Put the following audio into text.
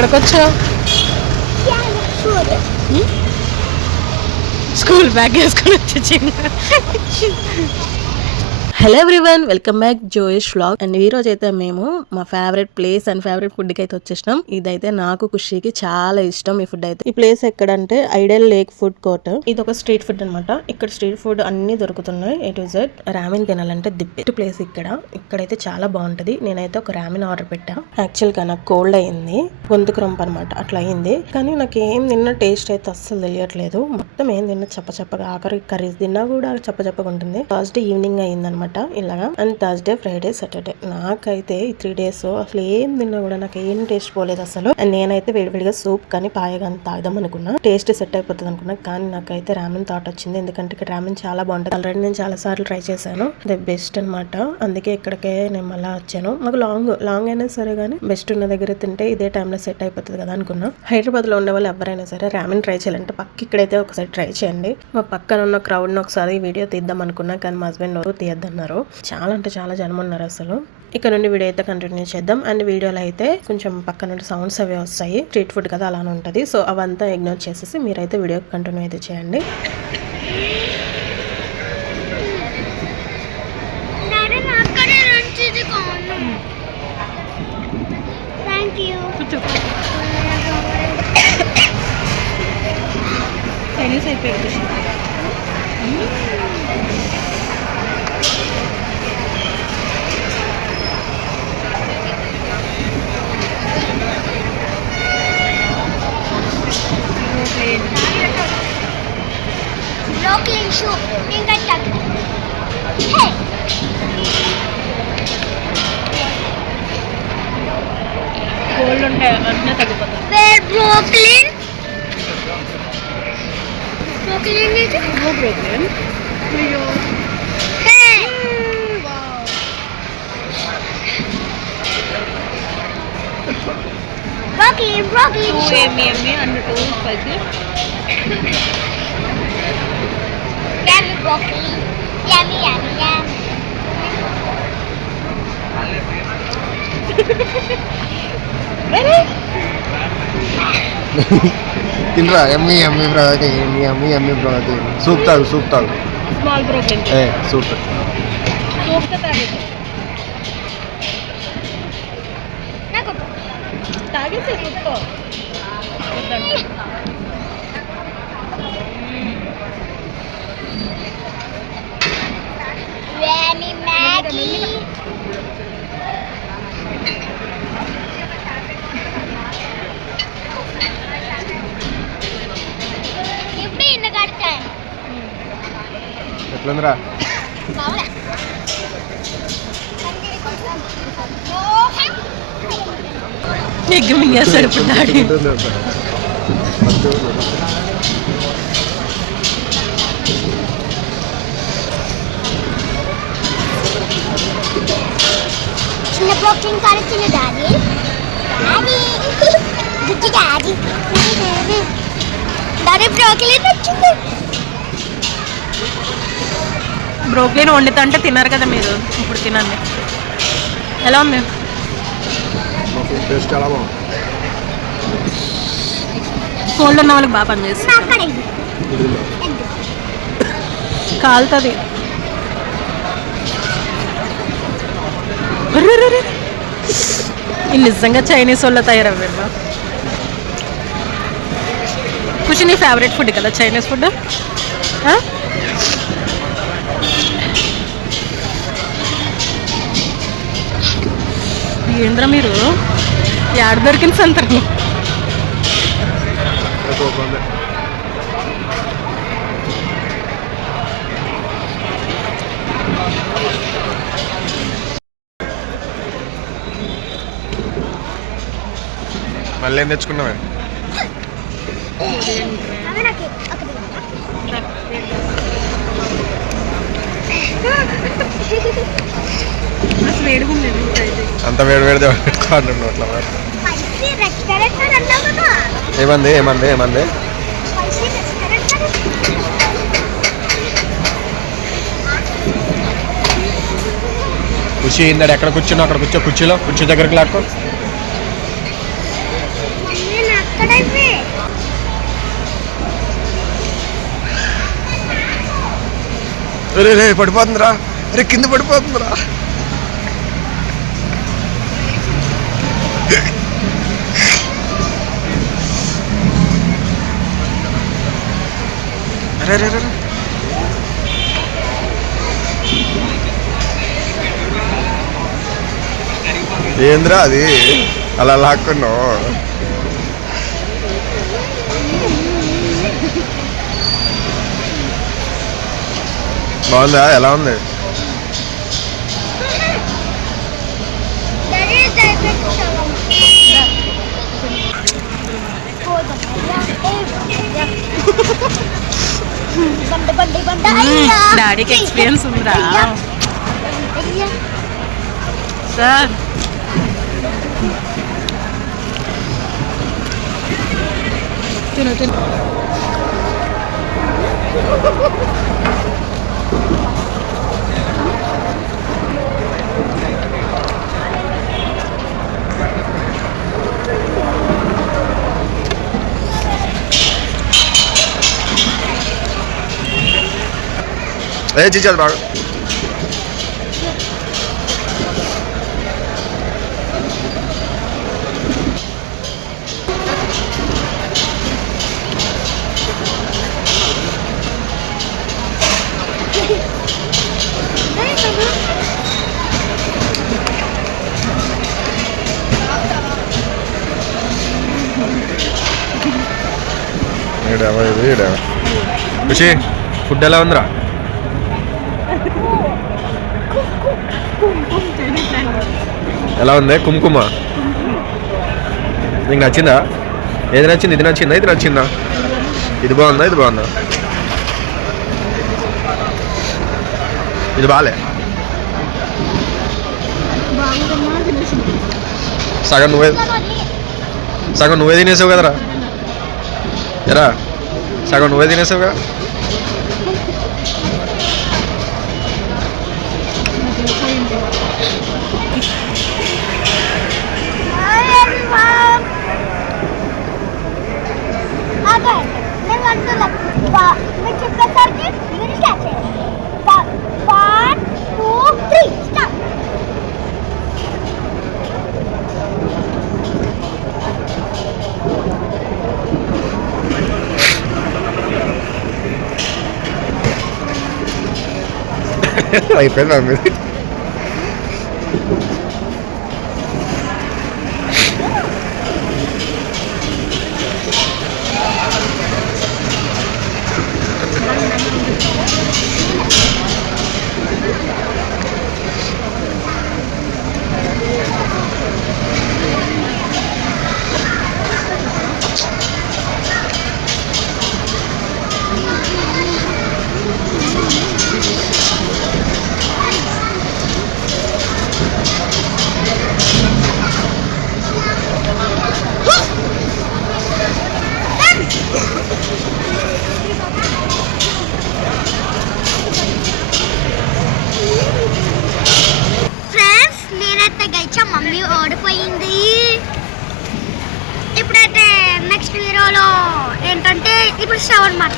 ఎక్కడికి వచ్చావు? School bag వేసుకొని వచ్చి. హలో ఎవ్రీవన్, వెల్కమ్ బ్యాక్ జోయిష్ వ్లాగ్. అండ్ ఈ రోజు అయితే మేము మా favourite place and favourite food కి అయితే వచ్చేసినాం. ఇదైతే నాకు ఖుషికి చాలా ఇష్టం ఈ ఫుడ్ అయితే. ఈ ప్లేస్ ఎక్కడంటే ఐడల్ లేక్ ఫుడ్ కోర్ట్. ఇది ఒక స్ట్రీట్ ఫుడ్ అనమాట. ఇక్కడ స్ట్రీట్ ఫుడ్ అన్ని దొరుకుతున్నాయి A to Z. రామెన్ తినాలంటే ది బెస్ట్ ప్లేస్ ఇక్కడైతే చాలా బాగుంటది. నేనైతే ఒక రామెన్ ఆర్డర్ పెట్టా. యాక్చువల్ గా నాకు కోల్డ్ అయింది, గొంతుకు రంపు అనమాట, అట్లా అయింది. కానీ నాకు ఏం తిన్న టేస్ట్ అయితే అస్సలు తెలియట్లేదు. మొత్తం ఏం తిన్నా చప్పచప్పగా, ఆఖరి కర్రీస్ తిన్నా కూడా చప్పచప్పగా ఉంటుంది. థర్స్డే ఈవినింగ్ అయిందనమాట ఇలాగా. అండ్ థర్స్డే, ఫ్రైడే, సాటర్డే నాకైతే ఈ 3 days అసలు ఏం తిన్నా కూడా నాకు ఏం టేస్ట్ పోలేదు అసలు. అండ్ నేనైతే వేడివేడిగా సూప్ కానీ పాయ కానీ తాగదాం అనుకున్నా, టేస్ట్ సెట్ అయిపోతుంది అనుకున్నా. కానీ నాకైతే రామెన్ థాట్ వచ్చింది, ఎందుకంటే ఇక్కడ రామెన్ చాలా బాగుంటుంది. ఆల్రెడీ నేను చాలా సార్లు ట్రై చేశాను, ది బెస్ట్ అనమాట. అందుకే ఇక్కడికే నేను మళ్ళీ వచ్చాను. మాకు లాంగ్ అయినా సరే కానీ బెస్ట్ ఉన్న దగ్గర తింటే ఇదే టైంలో సెట్ అయిపోతుంది కదా అనుకున్నా. హైదరాబాద్ లో ఉండే వాళ్ళు ఎవరైనా సరే రామెన్ ట్రై చేయాలంటే ఇక్కడైతే ఒకసారి ట్రై చేయండి. మా పక్కన ఉన్న క్రౌడ్ ని ఒకసారి వీడియో తీద్దాం అనుకున్నా, కానీ మా హస్బెండ్ తీయద్దన్నారు. చాలా అంటే చాలా జనం ఉన్నారు అసలు. ఇక్కడ నుండి వీడియో అయితే కంటిన్యూ చేద్దాం. అండ్ వీడియోలో అయితే కొంచెం పక్క నుండి సౌండ్స్ అవే వస్తాయి, స్ట్రీట్ ఫుడ్ కదా అలానే ఉంటుంది. సో అవంతా ఇగ్నోర్ చేసేసి మీరైతే వీడియో కంటిన్యూ అయితే చేయండి. చైనీస్ అయిపోయింది. Broccoli soup. Tingkat tak. Hey. Cold ఉంటే అన్నీ తగ్గిపోతాయి. Where broccoli? Broccoli is it? No problem. అయ్యో. Hey. Broccoli 2 yummy and 2 spicy. Yummy broccoli. Yummy. Ready? తినరా? ఎమ్మి బ్రో, ఎమ్మి బ్రో. సూప్ తాగు. Small broccoli. సూప్ తాగేసి సూప్తో. Yummy Maggie. ఇప్పుడు ఇన్న కడతాను. ఎట్లుందిరా? బావులా. ఎగ్ మింగేస్తాడు ఇప్పుడు డాడీ. చిన్న బ్రోక్లీ కాదు, చిన్న డాడీ. డాడీ బ్రోక్లీ నచ్చింది. బ్రోక్లీని వండుతా అంటే తిన్నారు కదా మీరు, ఇప్పుడు తినండి. ఎలా ఉంది? టేస్ట్ చాలా బాగుంది. కోల్డ్ ఉన్న వాళ్ళకి బాగా పనిచేస్తుంది. కాలుతుంది. నిజంగా చైనీస్ వాళ్ళ తయారవ్వండి. ఖుషి నీ ఫేవరెట్ ఫుడ్ కదా చైనీస్ ఫుడ్? ఏంద్రా మీరు యాడ దొరికిన సంతరం? మళ్ళీ ఏం తెచ్చుకున్నావే? అంత వేడి పెట్టుకోండి అట్లా. ఏమంది? ఖుషి ఇందాడు ఎక్కడ కూర్చున్నావు అక్కడ కూర్చో, కుర్చీ దగ్గరికి లాక్కో. అరే రే పడిపోతుందిరా, అరే కింద పడిపోతుందిరా. అరే రే రే ఏంద్రా అది అలా లాక్కున్నావు? బాగుందా? ఎలా ఉంది? డాడీ డైరెక్ట్ బండి బండి బండి అయ్యా డాడీకి ఎక్స్పీరియన్స్ ఉందా అయ్యా సార్? తిను తిను. ఏ చీచాలి బాగా. ఇది ఖుషి, ఫుడ్ ఎలా ఉందిరా? ఎలా ఉంది కుంకుమ? నీకు నచ్చిందా? ఏది నచ్చింది? ఇది నచ్చిందా ఇది నచ్చిందా? ఇది బాగుందా ఇది బాగుందా? ఇది బాగాలే. సగం నువ్వే తినేసావు కదరా. ఎరా సగం నువ్వే తినేసావు కదా. నేను చెప్పేసరికి మీరు స్టార్ట్ చేయండి. 1 2 3 స్టార్ట్. అయిపోయిందా మీది? ఫ్రెండ్స్ నేనైతే గెలిచా, మమ్మీ ఓడిపోయింది. ఇప్పుడైతే నెక్స్ట్ వీడియోలో ఏంటంటే ఇప్పుడు శ్రవణ్ మాట